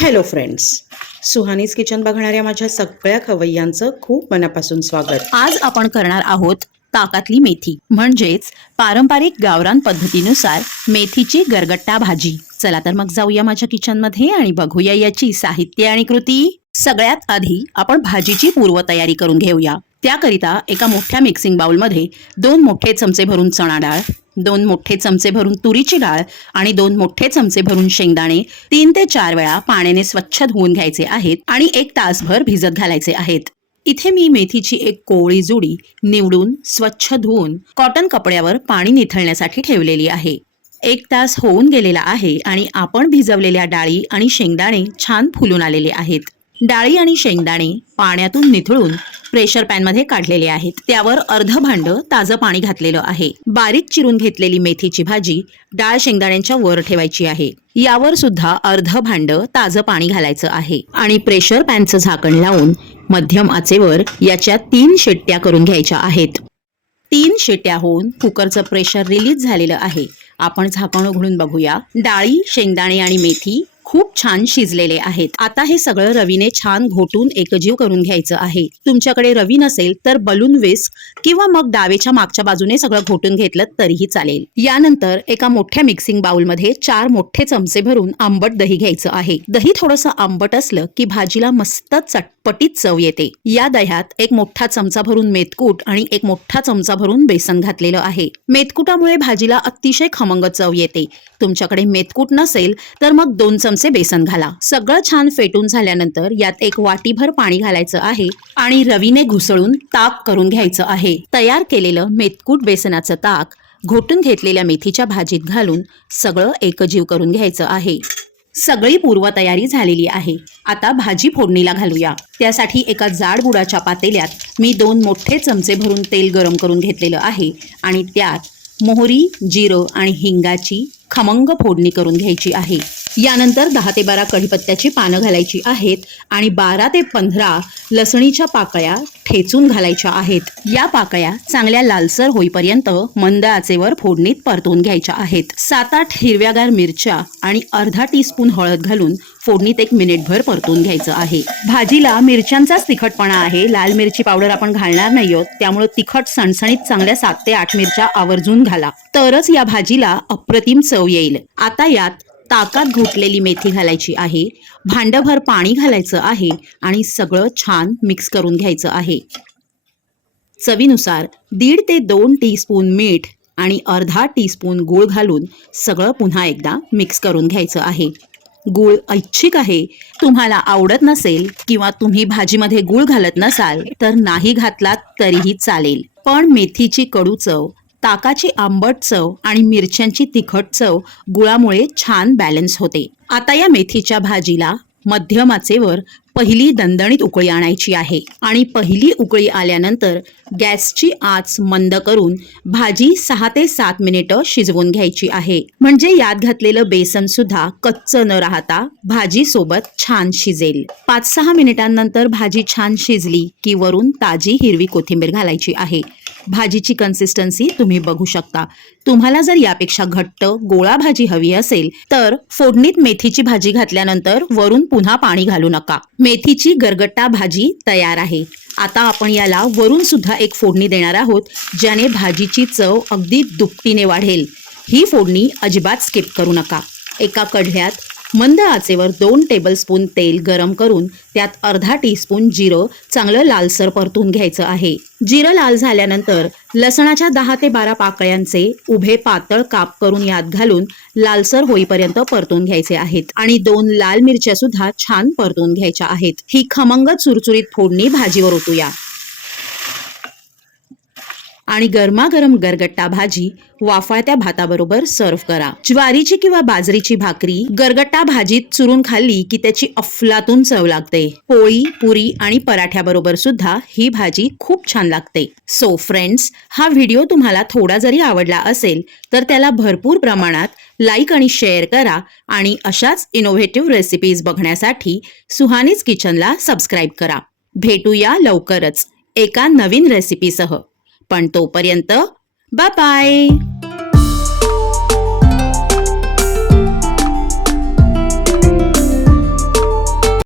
Hello friends Suhani's kitchen बघणाऱ्या माझ्या सगळ्या खवय्यांचं खूप मनापासून स्वागत. आज आपण करणार आहोत ताकातली मेथी म्हणजेच पारंपरिक गावरान पद्धतीनुसार मेथीची गरगट्टा भाजी. चला तर मग जाऊया माझ्या किचनमध्ये आणि बघूया याची साहित्य आणि कृती. सगळ्यात आधी आपण भाजीची पूर्वतयारी करून घेऊया. त्याकरिता एका मोठ्या मिक्सिंग बाउलमध्ये दोन मोठे चमचे भरून चणा डाळ दोन मोठे चमचे भरून तुरीची डाळ आणि दोन मोठे चमचे भरून शेंगदाणे तीन ते चार वेळा पाण्याने स्वच्छ धुवून घ्यायचे आहेत आणि एक तासभर भिजत घालायचे आहेत. इथे मी मेथीची एक कोवळी जुडी निवडून स्वच्छ धुवून कॉटन कपड्यावर पाणी निथळण्यासाठी ठेवलेली आहे. एक तास होऊन गेलेला आहे आणि आपण भिजवलेल्या डाळी आणि शेंगदाणे छान फुलून आलेले आहेत. डाळी आणि शेंगदाणे पाण्यातून निथळून प्रेशर पॅनमध्ये काढलेले आहेत. त्यावर अर्ध भांड ताजं पाणी घातलेलं आहे. बारीक चिरून घेतलेली मेथीची भाजी डाळ शेंगदाण्यांच्या वर ठेवायची आहे. यावर सुद्धा अर्ध भांड ताजं पाणी घालायचं आहे. आणि प्रेशर पॅनचं झाकण लावून मध्यम आचेवर याच्या तीन शिट्ट्या करून घ्यायच्या आहेत. तीन शेट्या होऊन कुकरचं प्रेशर रिलीज झालेलं आहे. आपण झाकण उघडून बघूया. डाळी शेंगदाणे आणि मेथी खूप छान शिजलेले आहेत. आता हे सगळं रवीने छान घोटून एकजीव करून घ्यायचं आहे. तुमच्याकडे रवी नसेल तर बलून विस्क किंवा मग डावेच्या मागच्या बाजूने सगळं घोटून घेतलं तरीही चालेल. यानंतर एका मोठ्या मिक्सिंग बाउलमध्ये चार मोठे चमचे भरून आंबट दही घ्यायचं आहे. दही थोडंसं आंबट असलं की भाजीला मस्त चटपटीत चव येते. या दह्यात एक मोठा चमचा भरून मेतकूट आणि एक मोठा चमचा भरून बेसन घातलेलं आहे. मेथकुटामुळे भाजीला अतिशय खमंग चव येते. तुमच्याकडे मेतकूट नसेल तर मग दोन चमचे बेसन घाला. सगळं छान फेटून झाल्यानंतर यात एक वाटीभर पाणी घालायचं आहे आणि रवीने घुसळून ताक करून घ्यायचं आहे. तयार केलेलं मेथकूट बेसनाचं ताक घोटून घेतलेल्या मेथीच्या भाजीत घालून सगळं एकजीव करून घ्यायचं आहे. सगळी पूर्वतयारी झालेली आहे. आता भाजी फोडणीला घालूया. त्यासाठी एका जाड बुडाच्या पातेल्यात मी दोन मोठे चमचे भरून तेल गरम करून घेतलेलं आहे आणि त्यात मोहरी जिरं आणि हिंगाची खमंग फोडणी करून घ्यायची आहे. यानंतर दहा ते बारा कढीपत्त्याची पानं घालायची आहेत आणि बारा ते पंधरा लसणीच्या पाकळ्या ठेचून घालायच्या आहेत. या पाकळ्या चांगल्या लालसर होईपर्यंत मंद आचेवर फोडणीत परतून घ्यायच्या आहेत. सात आठ हिरव्यागार मिरच्या आणि अर्धा टीस्पून हळद घालून फोडणीत एक मिनिटभर परतून घ्यायचं आहे. भाजीला मिरच्यांचाच तिखटपणा आहे. लाल मिरची पावडर आपण घालणार नाही आहोत. त्यामुळे तिखट सणसणीत चांगल्या सात ते आठ मिरच्या आवर्जून घाला. तरच या भाजीला अप्रतिम चव येईल. आता यात ताकात घोटलेली मेथी घालायची आहे भांडभर पाणी घालायचं आहे आणि सगळं छान मिक्स करून घ्यायचं आहे. चवीनुसार दीड ते दोन टीस्पून मीठ आणि अर्धा टीस्पून गूळ घालून सगळं पुन्हा एकदा मिक्स करून घ्यायचं आहे. गूळ ऐच्छिक आहे. तुम्हाला आवडत नसेल किंवा तुम्ही भाजीमध्ये गूळ घालत नसाल तर नाही घातलात तरीही चालेल. पण मेथीची कडू चव ताकाची आंबट चव आणि मिरच्यांची तिखट चव गुळामुळे छान बॅलन्स होते. आता या मेथीच्या भाजीला मध्यमाचेवर पहिली दणदणीत उकळी आणायची आहे आणि पहिली उकळी आल्यानंतर गॅसची आच मंद करून भाजी सहा ते सात मिनिटं शिजवून घ्यायची आहे. म्हणजे यात घातलेलं बेसन सुद्धा कच्च न राहता भाजी सोबत छान शिजेल. पाच सहा मिनिटांनंतर भाजी छान शिजली की वरून ताजी हिरवी कोथिंबीर घालायची आहे. भाजीची कन्सिस्टन्सी तुम्ही बघू शकता. तुम्हाला जर यापेक्षा घट्ट गोळा भाजी हवी असेल तर फोडणीत मेथीची भाजी घातल्यानंतर वरून पुन्हा पाणी घालू नका. मेथीची गरगट्टा भाजी तयार आहे. आता आपण याला वरून सुद्धा एक फोडणी देणार आहोत ज्याने भाजीची चव अगदी दुपटीने वाढेल. ही फोडणी अजिबात स्किप करू नका. एका कढल्यात मंद आचेवर दोन टेबलस्पून तेल गरम करून त्यात अर्धा टीस्पून जिरं चांगलं लालसर परतून घ्यायचं आहे. जिरं लाल झाल्यानंतर लसणाच्या दहा ते बारा पाकळ्यांचे उभे पातळ काप करून यात घालून लालसर होईपर्यंत परतून घ्यायचे आहेत आणि दोन लाल मिरच्या सुद्धा छान परतून घ्यायच्या आहेत. ही खमंग चुरचुरीत फोडणी भाजीवर ओतूया. आणि गरमागरम गरगट्टा भाजी वाफाळत्या भाताबरोबर सर्व्ह करा. ज्वारीची किंवा बाजरीची भाकरी गरगट्टा भाजीत चुरून खाल्ली की त्याची अफलातून चव लागते. पोळी पुरी आणि पराठ्याबरोबर सुद्धा ही भाजी खूप छान लागते. सो फ्रेंड्स हा व्हिडिओ तुम्हाला थोडा जरी आवडला असेल तर त्याला भरपूर प्रमाणात लाईक आणि शेअर करा आणि अशाच इनोव्हेटिव्ह रेसिपीज बघण्यासाठी सुहानीज किचनला सबस्क्राईब करा. भेटूया लवकरच एका नवीन रेसिपीसह पण तोपर्यंत बाय बाय.